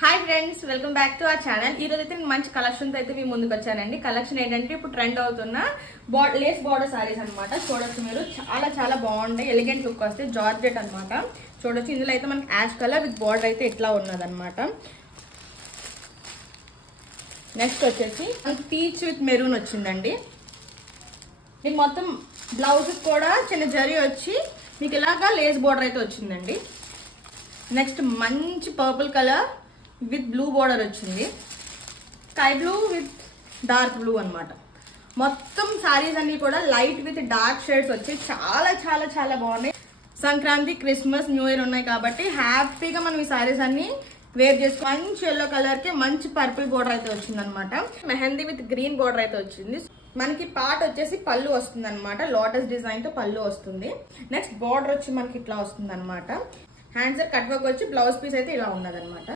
Hi friends, welcome back to our channel. ఈ రోజు అయితే నేను మంచి కలెక్షన్స్ అయితే మీ ముందుకు వచ్చానండి. కలెక్షన్ ఏంటంటే ఇప్పుడు ట్రెండ్ అవుతున్న లేస్ బార్డర్ సారీస్ అనమాట. చూడొచ్చు మీరు, చాలా చాలా బాగుంటాయి. ఎలిగెంట్ లుక్ వస్తే జార్జెట్ అనమాట. చూడొచ్చు, ఇందులో అయితే మనకి యాష్ కలర్ విత్ బార్డర్ అయితే ఇట్లా ఉన్నదన్నమాట. నెక్స్ట్ వచ్చేసి మనకి పీచ్ విత్ మెరూన్ వచ్చిందండి. ఇది మొత్తం బ్లౌజ్ కూడా చిన్న జరీ వచ్చి మీకు ఇలాగా లేస్ బార్డర్ అయితే వచ్చిందండి. నెక్స్ట్ మంచి purple colour with blue border వచ్చింది. Sky blue with dark blue అనమాట. మొత్తం సారీస్ అన్ని కూడా లైట్ విత్ డార్క్ షేడ్స్ వచ్చి చాలా చాలా చాలా బాగున్నాయి. సంక్రాంతి, క్రిస్మస్, న్యూ ఇయర్ ఉన్నాయి కాబట్టి హ్యాపీగా మనం ఈ సారీస్ అన్ని వేర్ చేసుకో. మంచి ఎల్లో కలర్ కి మంచి పర్పుల్ బార్డర్ అయితే వచ్చింది అనమాట. మెహందీ విత్ గ్రీన్ బార్డర్ అయితే వచ్చింది. మనకి పార్ట్ వచ్చేసి పళ్ళు వస్తుంది అనమాట. లోటస్ డిజైన్ తో పళ్ళు వస్తుంది. నెక్స్ట్ బార్డర్ వచ్చి మనకి ఇట్లా వస్తుంది అనమాట. హ్యాండ్స్ కట్ వర్క్ వచ్చి బ్లౌజ్ పీస్ అయితే ఇలా ఉన్నదన్నమాట.